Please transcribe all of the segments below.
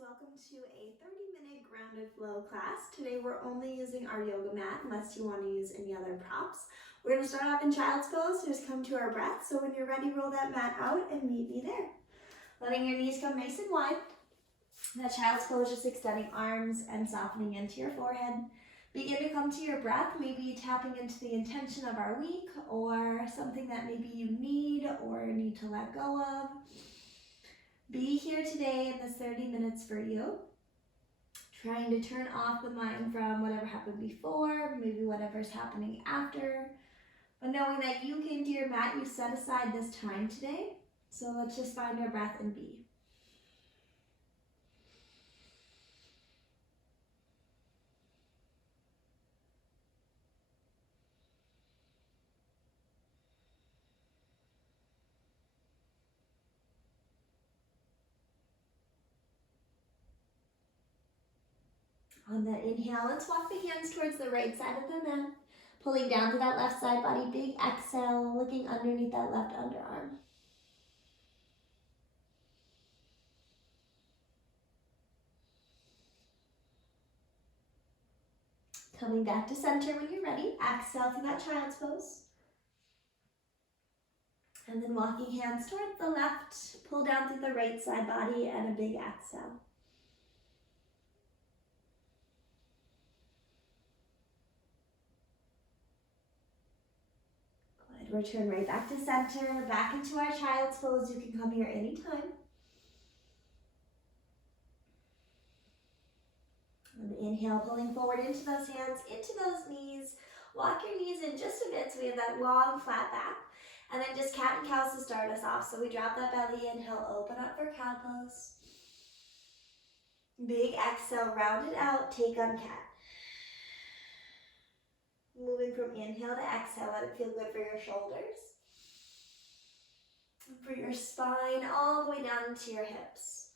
welcome to a 30-minute grounded flow class. Today we're only using our yoga mat unless you want to use any other props. We're going to start off in child's pose, just come to our breath. So when you're ready, roll that mat out and meet me there. Letting your knees come nice and wide. That child's pose, just extending arms and softening into your forehead. Begin to come to your breath, maybe tapping into the intention of our week or something that maybe you need or need to let go of. Be here today in this 30 minutes for you. Trying to turn off the mind from whatever happened before, maybe whatever's happening after. But knowing that you came to your mat, you set aside this time today. So let's just find our breath and be. On that inhale, let's walk the hands towards the right side of the mat. Pulling down to that left side body. Big exhale, looking underneath that left underarm. Coming back to center when you're ready. Exhale to that child's pose. And then walking hands towards the left. Pull down through the right side body and a big exhale. Return right back to center, back into our child's pose. You can come here anytime. And inhale, pulling forward into those hands, into those knees. Walk your knees in just a bit so we have that long, flat back. And then just cat and cows to start us off. So we drop that belly, inhale, open up for cow pose. Big exhale, round it out, take on cat. Moving from inhale to exhale, let it feel good for your shoulders. For your spine, all the way down into your hips.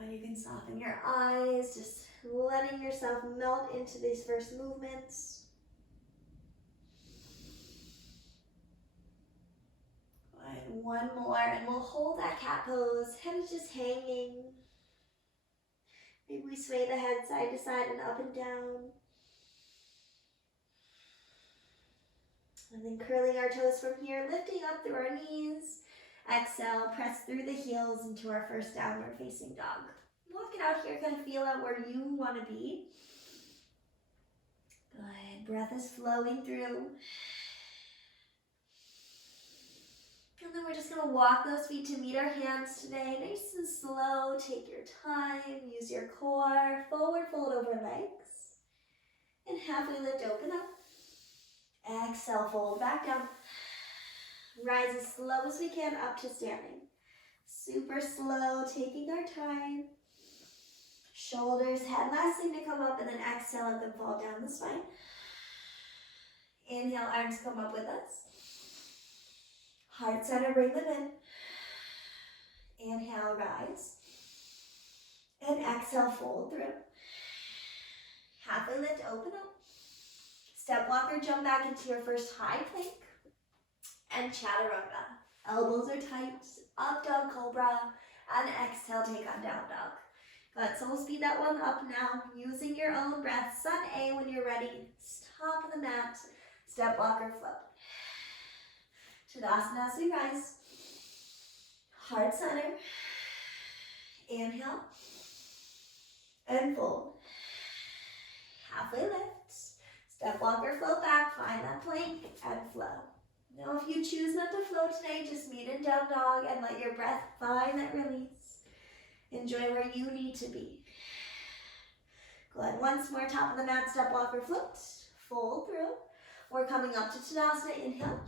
And you can soften your eyes, just letting yourself melt into these first movements. And one more, and we'll hold that cat pose. Head is just hanging. Maybe we sway the head side to side and up and down. And then curling our toes from here, lifting up through our knees. Exhale, press through the heels into our first downward facing dog. Walk it out here, kind of feel out where you want to be. Good, breath is flowing through. And then we're just going to walk those feet to meet our hands today. Nice and slow. Take your time. Use your core. Forward fold over legs. And halfway lift, open up. Exhale, fold back down. Rise as slow as we can up to standing. Super slow, taking our time. Shoulders, head last thing to come up, and then exhale, let them fall down the spine. Inhale, arms come up with us. Heart center, bring them in. Inhale, rise. And exhale, fold through. Halfway lift, open up. Step walker, jump back into your first high plank. And chaturanga. Elbows are tight. Up dog cobra. And exhale, take on down dog. Good, so we'll speed that one up now. Using your own breath. Sun A when you're ready. Top of the mat. Step walker, float. Tadasana as we rise. Heart center. Inhale. And fold. Halfway lift. Step walker, float back. Find that plank and flow. Now if you choose not to flow today, just meet in down dog and let your breath find that release. Enjoy where you need to be. Good. Once more, top of the mat, step walker, float. Fold through. We're coming up to Tadasana. Inhale.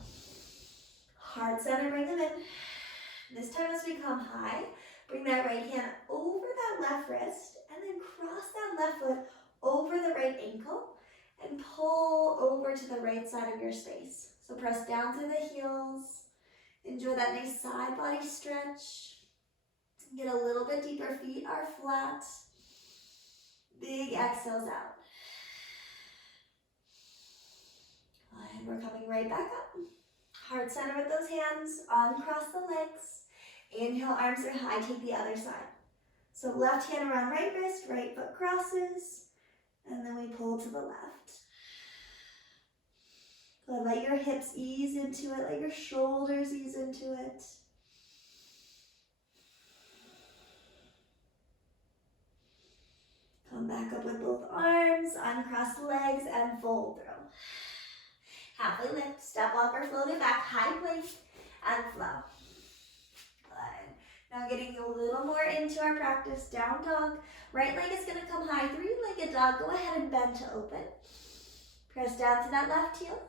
Heart center, bring them in. This time as we come high, bring that right hand over that left wrist and then cross that left foot over the right ankle and pull over to the right side of your space. So press down through the heels. Enjoy that nice side body stretch. Get a little bit deeper, feet are flat. Big exhales out. And we're coming right back up. Heart center with those hands, uncross the legs. Inhale, arms are high, take the other side. So left hand around right wrist, right foot crosses, and then we pull to the left. Good, let your hips ease into it, let your shoulders ease into it. Come back up with both arms, uncross the legs, and fold through. Halfway lift, step walker, float it back, high plank, and flow. Good. Now getting a little more into our practice, down dog. Right leg is gonna come high, three-legged dog. Go ahead and bend to open. Press down to that left heel.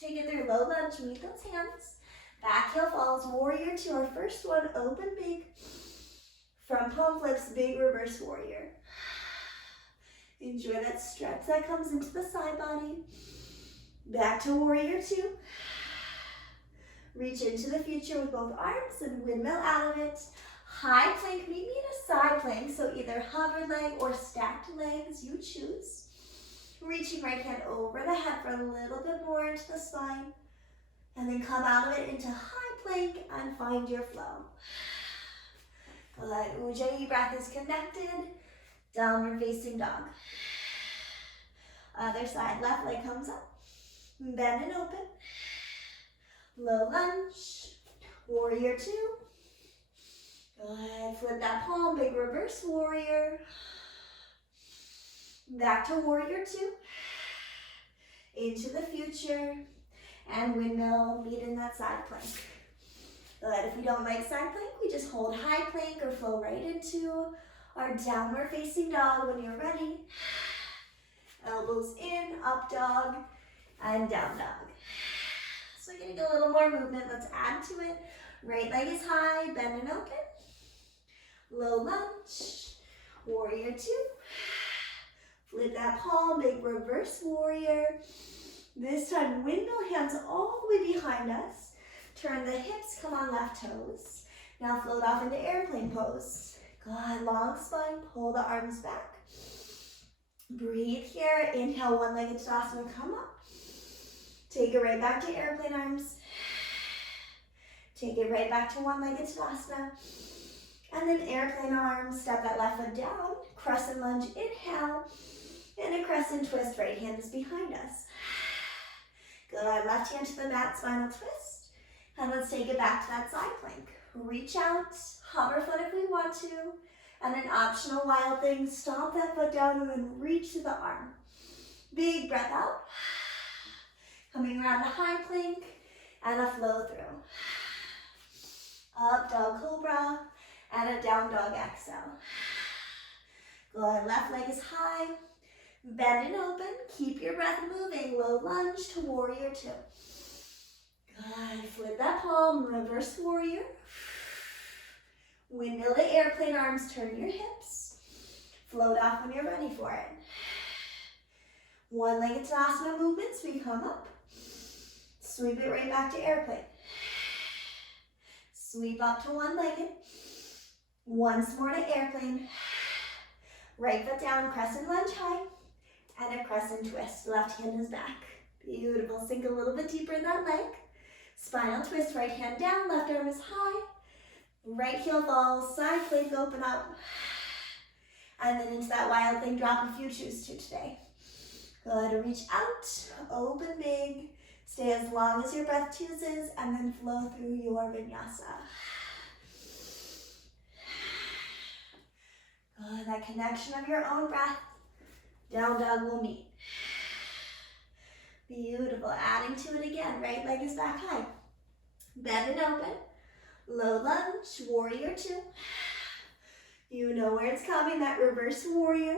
Take it through low lunge, meet those hands. Back heel falls, warrior two, our first one, open big. From palm flips, big reverse warrior. Enjoy that stretch that comes into the side body. Back to warrior two. Reach into the future with both arms and windmill out of it. High plank, meet me in a side plank, so either hovered leg or stacked legs, you choose. Reaching right hand over the head for a little bit more into the spine. And then come out of it into high plank and find your flow. Good. Ujjayi breath is connected. Downward facing dog. Other side, left leg comes up. Bend and open. Low lunge. Warrior two. Good. Flip that palm, big reverse warrior. Back to warrior two. Into the future. And windmill, meet in that side plank. Good. If we don't like side plank, we just hold high plank or flow right into our downward facing dog when you're ready. Elbows in, up dog, and down dog. So we're getting a little more movement. Let's add to it. Right leg is high, bend and open. Low lunge, warrior two. Flip that palm, big reverse warrior. This time, windmill hands all the way behind us. Turn the hips, come on left toes. Now float off into airplane pose. Good, long spine, pull the arms back. Breathe here, inhale, one-legged Tadasana, come up. Take it right back to airplane arms. Take it right back to one-legged Tadasana. And then airplane arms, step that left foot down, crescent lunge, inhale, and a crescent twist, right hand is behind us. Good, left hand to the mat, spinal twist. And let's take it back to that side plank. Reach out, hover foot if we want to, and an optional wild thing, stomp that foot down and then reach to the arm. Big breath out. Coming around the high plank and a flow through. Up dog cobra and a down dog exhale. Good, left leg is high. Bend and open, keep your breath moving. Low lunge to warrior two. Good, flip that palm, reverse warrior. Windmill to airplane arms, turn your hips. Float off when you're ready for it. One-legged Tadasana movements, we come up. Sweep it right back to airplane. Sweep up to one-legged. Once more to airplane. Right foot down, crescent lunge high. And a crescent twist, left hand is back. Beautiful, sink a little bit deeper in that leg. Spinal twist, right hand down, left arm is high. Right heel falls, side plank open up. And then into that wild thing, drop if you choose to today. Good, reach out, open big. Stay as long as your breath chooses, and then flow through your vinyasa. Good, that connection of your own breath. Down dog will meet. Beautiful, adding to it again, right leg is back high. Bend and open. Low lunge, warrior two. You know where it's coming, that reverse warrior.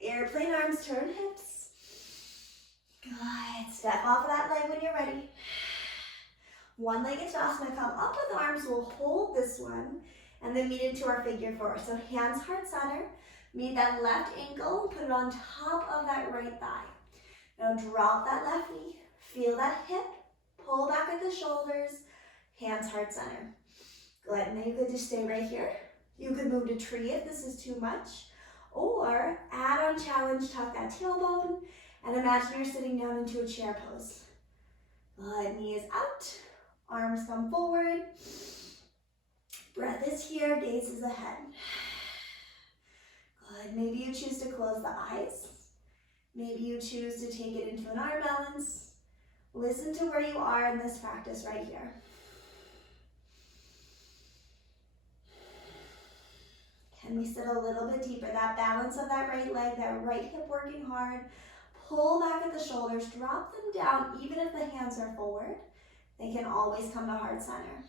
Airplane arms, turn hips. Good, step off of that leg when you're ready. One-legged Tadasana, come up with arms, we'll hold this one, and then meet into our figure four. So hands heart center, meet that left ankle, put it on top of that right thigh. Now drop that left knee, feel that hip, pull back at the shoulders, hands heart center. Good, now you could just stay right here. You could move to tree if this is too much, or add on challenge, tuck that tailbone, and imagine you're sitting down into a chair pose. Good, out. Arms come forward. Breath is here, gaze is ahead. Good. Maybe you choose to close the eyes. Maybe you choose to take it into an arm balance. Listen to where you are in this practice right here. Can we sit a little bit deeper? That balance of that right leg, that right hip working hard. Pull back at the shoulders, drop them down, even if the hands are forward. They can always come to heart center.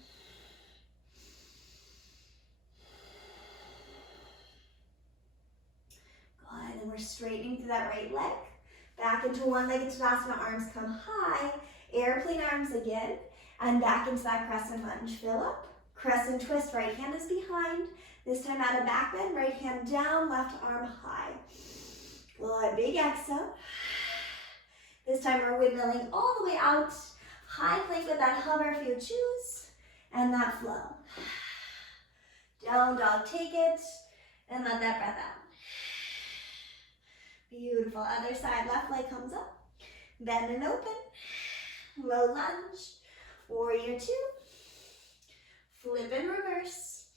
Good, and we're straightening through that right leg. Back into one-legged Tadasana, arms come high. Airplane arms again, and back into that crescent lunge. Fill up, crescent twist, right hand is behind. This time out of back bend, right hand down, left arm high. Good, big exhale. This time we're windmilling all the way out. High plank with that hover if you choose, and that flow. Down dog, take it, and let that breath out. Beautiful, other side, left leg comes up. Bend and open, low lunge, warrior two. Flip and reverse.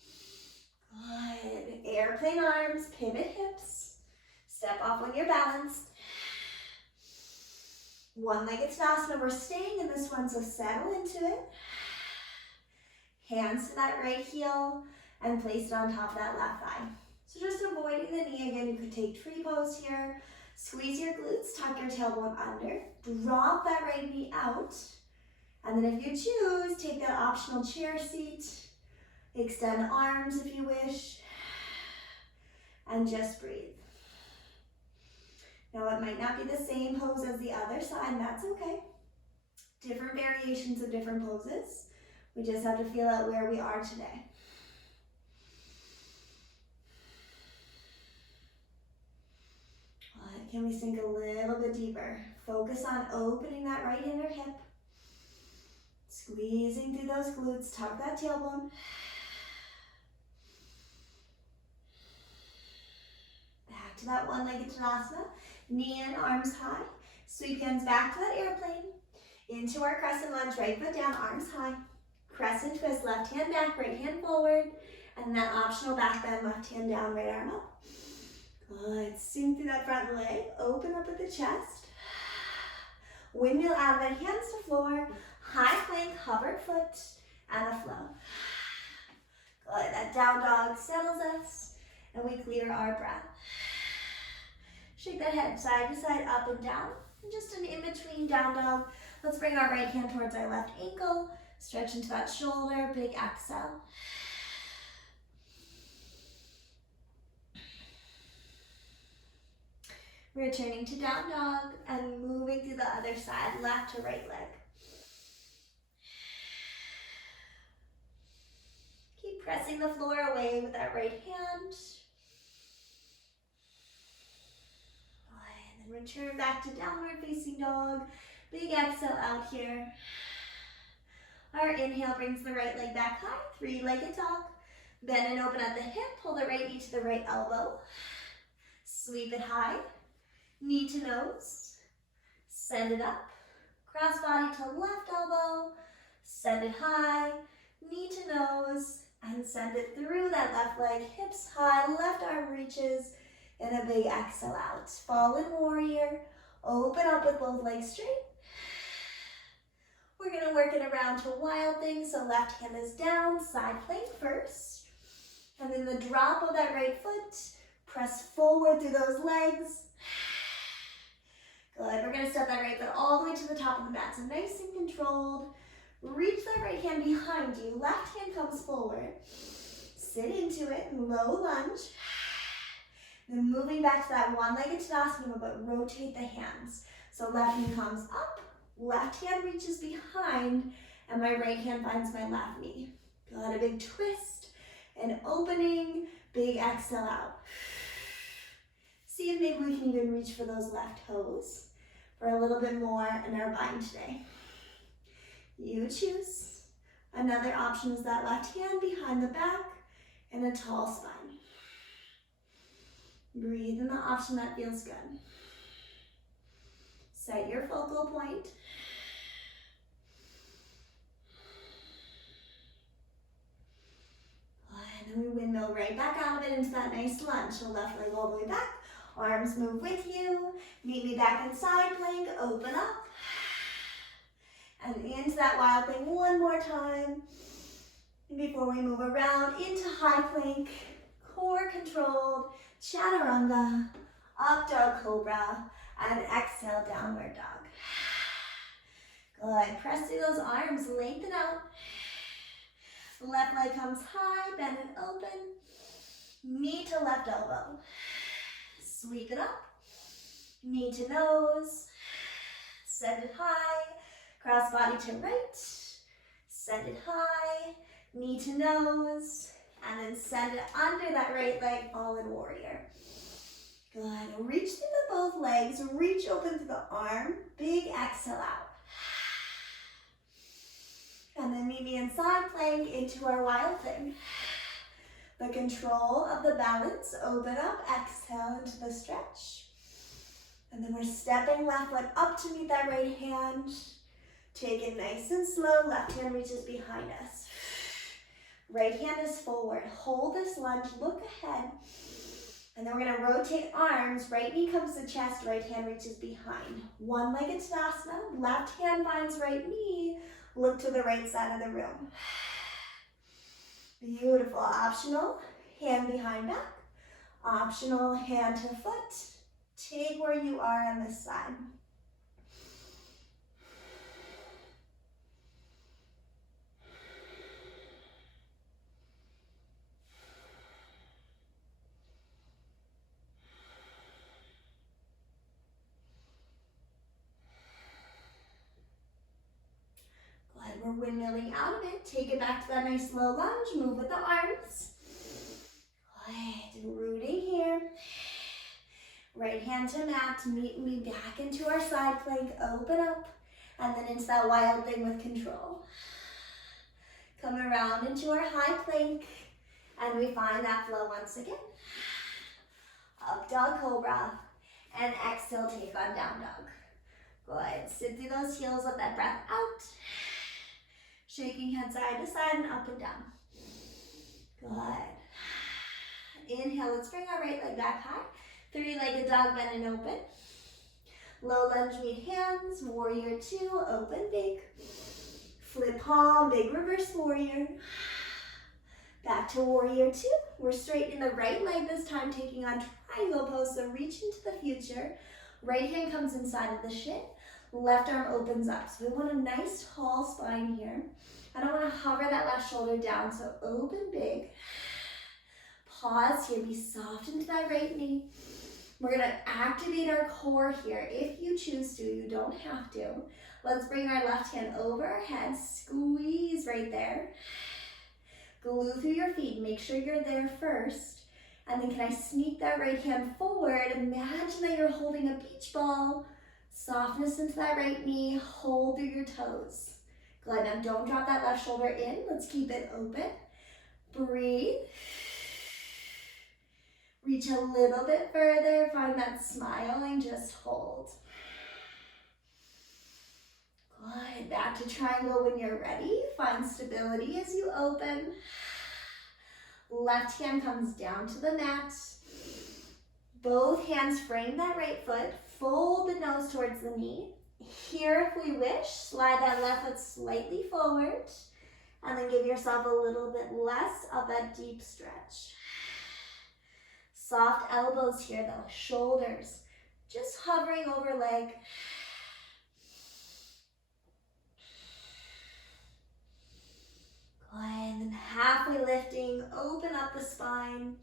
Good, airplane arms, pivot hips. Step off when you're balanced. One-legged Tadasana, we're staying in this one, so settle into it. Hands to that right heel and place it on top of that left thigh. So just avoiding the knee again, you could take tree pose here. Squeeze your glutes, tuck your tailbone under. Drop that right knee out. And then if you choose, take that optional chair seat. Extend arms if you wish. And just breathe. Now it might not be the same pose as the other side, that's okay. Different variations of different poses. We just have to feel out where we are today. Can we sink a little bit deeper? Focus on opening that right inner hip. Squeezing through those glutes, tuck that tailbone. Back to that one-legged Tadasana. Knee in, arms high. Sweep hands back to that airplane. Into our crescent lunge, right foot down, arms high. Crescent twist, left hand back, right hand forward. And that optional back bend, left hand down, right arm up. Good, sink through that front leg. Open up at the chest. Windmill out of it, hands to floor. High plank, hovered foot, and a flow. Good, that down dog settles us. And we clear our breath. Shake that head side to side, up and down. And just an in-between down dog. Let's bring our right hand towards our left ankle. Stretch into that shoulder, big exhale. Returning to down dog and moving through the other side, left to right leg. Keep pressing the floor away with that right hand. And then return back to downward facing dog. Big exhale out here. Our inhale brings the right leg back high, three-legged dog. Bend and open at the hip, pull the right knee to the right elbow. Sweep it high, knee to nose. Send it up, cross body to left elbow. Send it high, knee to nose. And send it through that left leg, hips high, left arm reaches. And a big exhale out. Fallen warrior, open up with both legs straight. We're gonna work it around to wild thing, so left hand is down, side plank first. And then the drop of that right foot, press forward through those legs. Good, we're gonna step that right foot all the way to the top of the mat, so nice and controlled. Reach that right hand behind you, left hand comes forward. Sit into it, low lunge. Then moving back to that one-legged Tadasana, but rotate the hands. So left knee comes up, left hand reaches behind, and my right hand finds my left knee. Got a big twist, an opening, big exhale out. See if maybe we can even reach for those left toes for a little bit more in our bind today. You choose. Another option is that left hand behind the back and a tall spine. Breathe in the option that feels good. Set your focal point. Inhale right back out of it into that nice lunge. So left leg all the way back. Arms move with you. Meet me back in side plank. Open up. And into that wild thing one more time. Before we move around into high plank, core controlled, chaturanga, up dog cobra, and exhale, downward dog. Good, press through those arms, lengthen out. Left leg comes high, bend and open. Knee to left elbow. Sweep it up. Knee to nose. Send it high. Cross body to right. Send it high. Knee to nose. And then send it under that right leg, fallen warrior. Good. Reach through the both legs. Reach open through the arm. Big exhale out. And then meet me in side plank into our wild thing. The control of the balance. Open up. Exhale into the stretch. And then we're stepping left foot up to meet that right hand. Take it nice and slow. Left hand reaches behind us. Right hand is forward. Hold this lunge. Look ahead. And then we're going to rotate arms. Right knee comes to chest. Right hand reaches behind. One-legged Tadasana. Left hand finds right knee. Look to the right side of the room. Beautiful. Optional. Hand behind back. Optional. Hand to foot. Take where you are on this side. We're windmilling out of it. Take it back to that nice low lunge. Move with the arms. Good. Rooting here. Right hand to mat. Meet me back into our side plank. Open up. And then into that wild thing with control. Come around into our high plank. And we find that flow once again. Up dog cobra. And exhale, take on down dog. Good. Sit through those heels. Let that breath out. Shaking head side to side and up and down. Good. Inhale, let's bring our right leg back high. Three-legged dog, bend and open. Low lunge, meet hands. Warrior two, open big. Flip palm, big reverse warrior. Back to warrior two. We're straightening the right leg this time, taking on triangle pose, so reach into the future. Right hand comes inside of the shin. Left arm opens up. So we want a nice tall spine here. I don't want to hover that left shoulder down, so open big. Pause here, be soft into that right knee. We're gonna activate our core here. If you choose to, you don't have to. Let's bring our left hand over our head, squeeze right there. Glue through your feet, make sure you're there first. And then can I sneak that right hand forward? Imagine that you're holding a beach ball. Softness into that right knee, hold through your toes. Good, now don't drop that left shoulder in. Let's keep it open. Breathe. Reach a little bit further, find that smile and just hold. Good, back to triangle when you're ready. Find stability as you open. Left hand comes down to the mat. Both hands frame that right foot. Fold the nose towards the knee. Here, if we wish, slide that left foot slightly forward. And then give yourself a little bit less of that deep stretch. Soft elbows here though, shoulders. Just hovering over leg. Good, and then halfway lifting, open up the spine.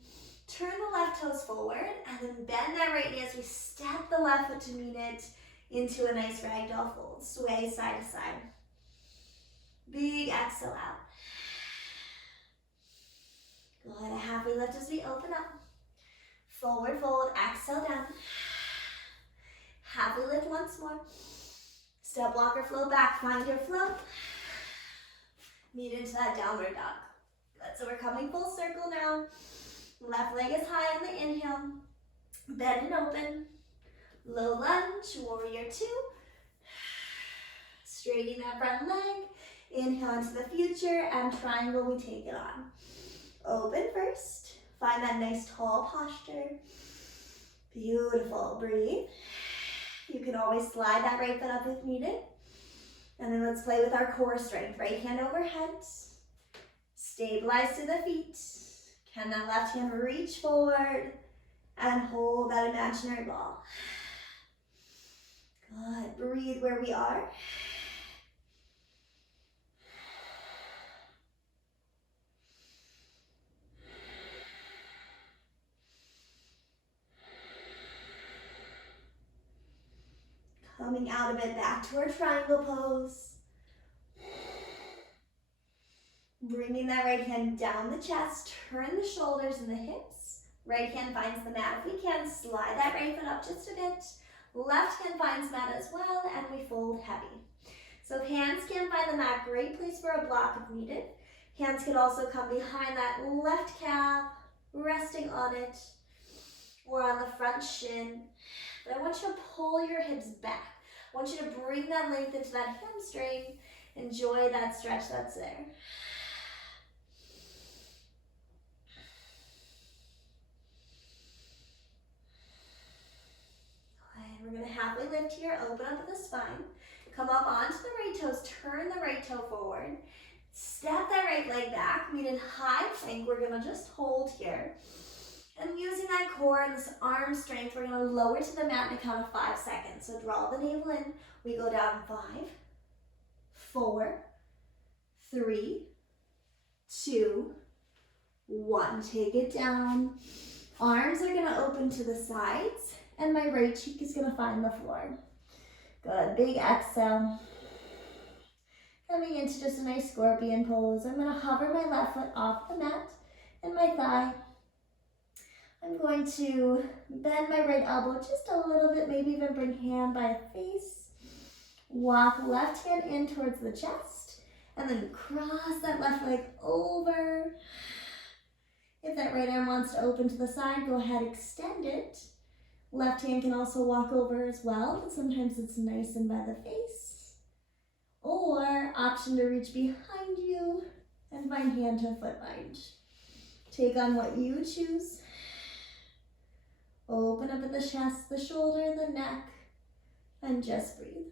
Turn the left toes forward and then bend that right knee as we step the left foot to meet it into a nice ragdoll fold. Sway side to side. Big exhale out. Good, a halfway lift as we open up. Forward fold, exhale down. Halfway lift once more. Step walker flow back, find your flow. Meet into that downward dog. Good, so we're coming full circle now. Left leg is high on the inhale. Bend and open. Low lunge, warrior two. Straighten that front leg. Inhale into the future and triangle, we take it on. Open first. Find that nice tall posture. Beautiful. Breathe. You can always slide that right foot up if needed. And then let's play with our core strength. Right hand overhead. Stabilize to the feet. Can that left hand reach forward and hold that imaginary ball. Good. Breathe where we are. Coming out of it back to our triangle pose. Bringing that right hand down the chest, turn the shoulders and the hips. Right hand finds the mat. If we can, slide that right foot up just a bit. Left hand finds mat as well, and we fold heavy. So if hands can't find the mat, great place for a block if needed. Hands could also come behind that left calf, resting on it, or on the front shin. But I want you to pull your hips back. I want you to bring that length into that hamstring. Enjoy that stretch that's there. We're going to halfway lift here, open up the spine. Come up onto the right toes, turn the right toe forward. Step that right leg back, meet in high plank. We're going to just hold here. And using that core and this arm strength, we're going to lower to the mat in a count of 5 seconds. So draw the navel in. We go down 5, 4, 3, 2, 1. Take it down. Arms are going to open to the sides. And my right cheek is going to find the floor. Good. Big exhale. Coming into just a nice scorpion pose. I'm going to hover my left foot off the mat and my thigh. I'm going to bend my right elbow just a little bit, maybe even bring hand by face. Walk left hand in towards the chest. And then cross that left leg over. If that right arm wants to open to the side, go ahead, extend it. Left hand can also walk over as well, but sometimes it's nice and by the face. Or option to reach behind you and find hand to foot bind. Take on what you choose. Open up at the chest, the shoulder, the neck, and just breathe.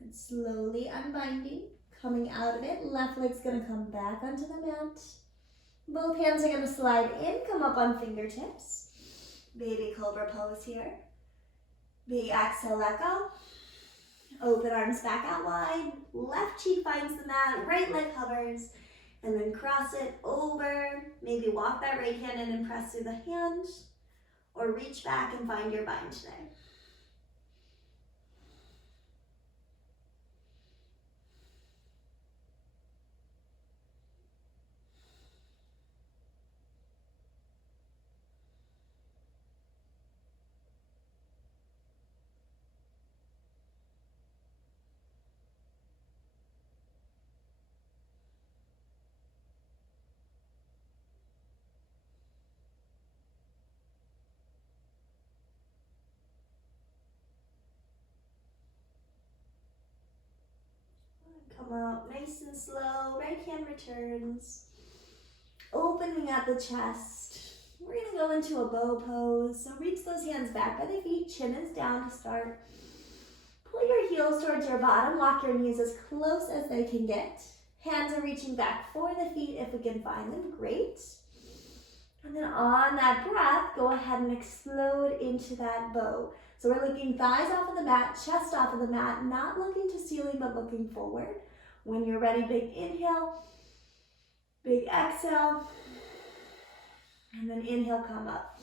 And slowly unbinding, coming out of it. Left leg's going to come back onto the mat. Both hands are going to slide in, come up on fingertips. Baby cobra pose here. Big exhale, let go. Open arms back out wide. Left cheek finds the mat, right leg hovers. And then cross it over. Maybe walk that right hand in and press through the hand. Or reach back and find your bind today. Come up nice and slow. Right hand returns. Opening at the chest. We're going to go into a bow pose. So reach those hands back by the feet. Chin is down to start. Pull your heels towards your bottom. Walk your knees as close as they can get. Hands are reaching back for the feet if we can find them. Great. And then on that breath, go ahead and explode into that bow. So we're looking thighs off of the mat, chest off of the mat, not looking to ceiling, but looking forward. When you're ready, big inhale, big exhale, and then inhale, come up.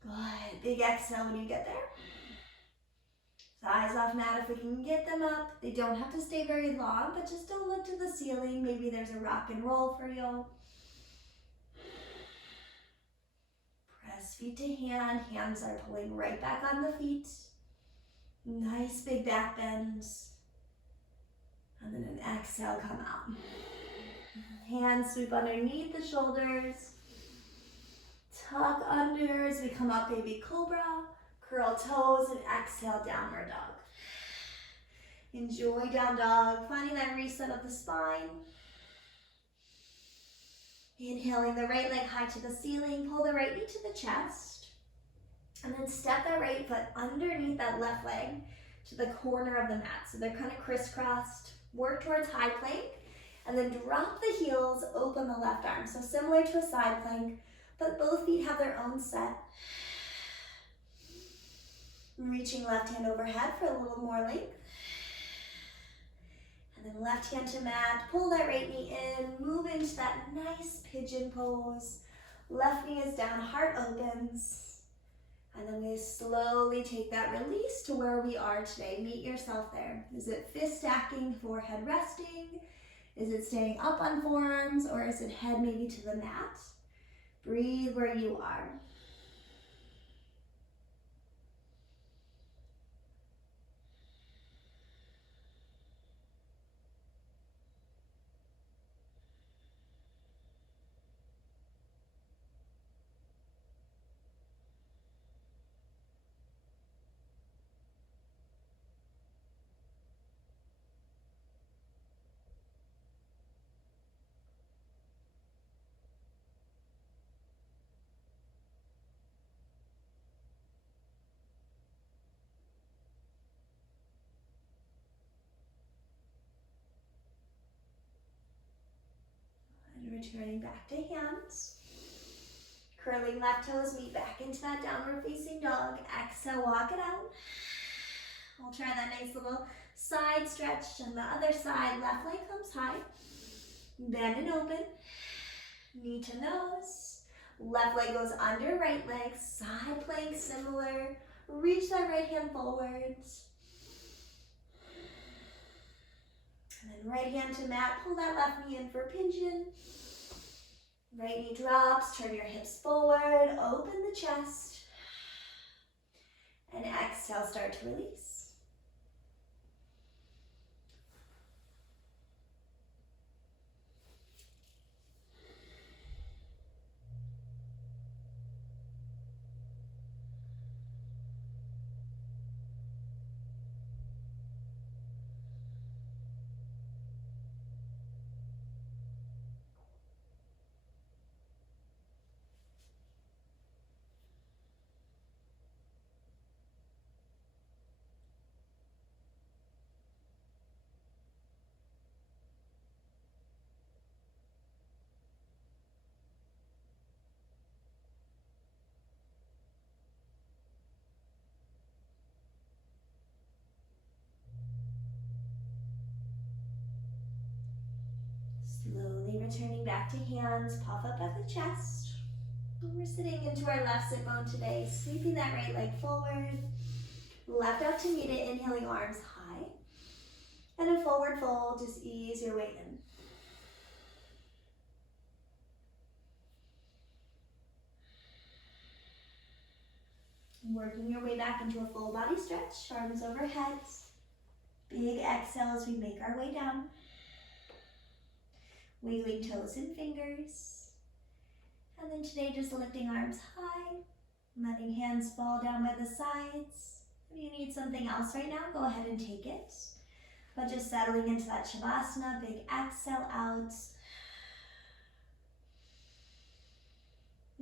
Good, big exhale when you get there. Thighs off mat if we can get them up. They don't have to stay very long, but just don't look to the ceiling. Maybe there's a rock and roll for you. Press feet to hand. Hands are pulling right back on the feet. Nice big back bends. And then an exhale, come out. Hands sweep underneath the shoulders. Tuck under as we come up, baby cobra. Curl toes and exhale, downward dog. Enjoy down dog, finding that reset of the spine. Inhaling the right leg high to the ceiling, pull the right knee to the chest. And then step that right foot underneath that left leg to the corner of the mat. So they're kind of crisscrossed. Work towards high plank. And then drop the heels, open the left arm. So similar to a side plank, but both feet have their own set. Reaching left hand overhead for a little more length. And then left hand to mat, pull that right knee in, move into that nice pigeon pose. Left knee is down, heart opens. And then we slowly take that release to where we are today. Meet yourself there. Is it fist stacking, forehead resting? Is it staying up on forearms, or is it head maybe to the mat? Breathe where you are. Returning back to hands. Curling left toes, meet back into that downward facing dog. Exhale, walk it out. We'll try that nice little side stretch on the other side. Left leg comes high. Bend and open. Knee to nose. Left leg goes under right leg. Side plank similar. Reach that right hand forwards. And then right hand to mat. Pull that left knee in for pigeon. Right knee drops, turn your hips forward, open the chest, and exhale, start to release. Slowly returning back to hands, puff up at the chest. We're sitting into our left sit bone today, sweeping that right leg forward. Left out to meet it, inhaling arms high. And a forward fold, just ease your way in. Working your way back into a full body stretch, arms overhead. Big exhale as we make our way down. Wiggling toes and fingers. And then today just lifting arms high, letting hands fall down by the sides. If you need something else right now, go ahead and take it. But just settling into that Shavasana, big exhale out.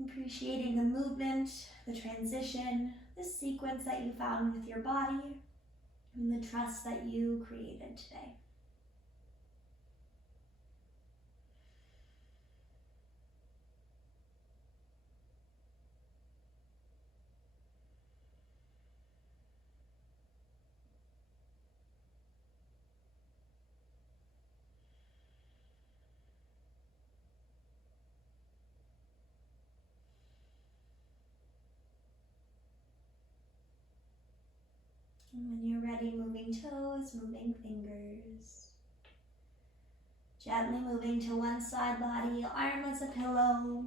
Appreciating the movement, the transition, the sequence that you found with your body, and the trust that you created today. And when you're ready, moving toes, moving fingers. Gently moving to one side body, arm as a pillow.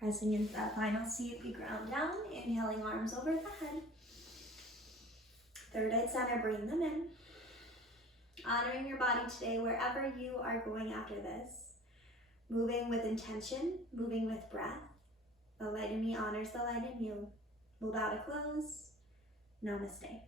Pressing into that final seat, we ground down, inhaling arms over the head. Third eye center, bring them in. Honoring your body today wherever you are going after this. Moving with intention, moving with breath. The light in me honors the light in you. We'll bow to close. Namaste.